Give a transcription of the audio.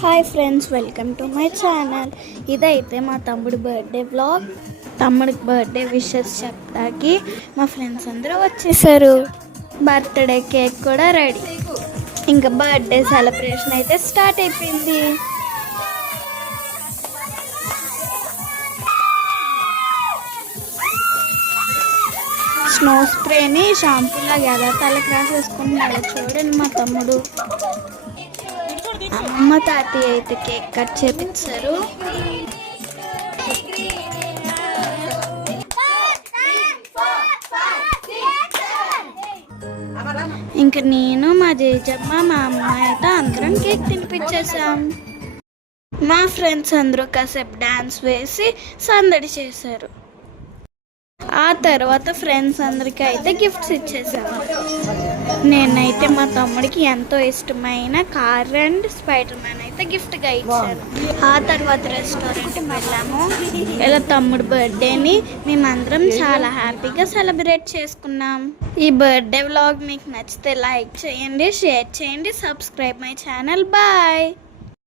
Hi friends, welcome to my channel. ఇదైతే మా తమ్ముడు బర్త్డే వ్లాగ్. తమ్ముడికి బర్త్డే విషెస్ చెప్పడానికి మా ఫ్రెండ్స్ అందరూ వచ్చేసారు. బర్త్డే కేక్ కూడా రెడీ. ఇంకా బర్త్డే సెలబ్రేషన్ అయితే స్టార్ట్ అయిపోయింది. స్నో స్ప్రేని షాంపూలాగా ఎలా తలకి రాసేసుకున్నాడు చూడండి మా తమ్ముడు. అమ్మ తాతయ్య అయితే కేక్ కట్ చేపించారు. ఇంక నేను, మా జేజమ్మ, మా అమ్మ అయితే అందరం కేక్ తినిపించేసాం. మా ఫ్రెండ్స్ అందరూ కాసేపు డాన్స్ వేసి సందడి చేశారు. ఆ తర్వాత ఫ్రెండ్స్ అందరికీ అయితే గిఫ్ట్స్ ఇచ్చేసాము. నేనైతే మా తమ్ముడికి ఎంతో ఇష్టమైన కార్ అండ్ స్పైడర్ మ్యాన్ అయితే గిఫ్ట్గా ఇచ్చాను. ఆ తర్వాత రెస్టారెంట్కి వెళ్ళాము. ఇలా తమ్ముడు బర్త్డేని మేమందరం చాలా హ్యాపీగా సెలబ్రేట్ చేసుకున్నాం. ఈ బర్త్డే వ్లాగ్ మీకు నచ్చితే లైక్ చేయండి, షేర్ చేయండి, సబ్స్క్రైబ్ మై ఛానల్. బాయ్.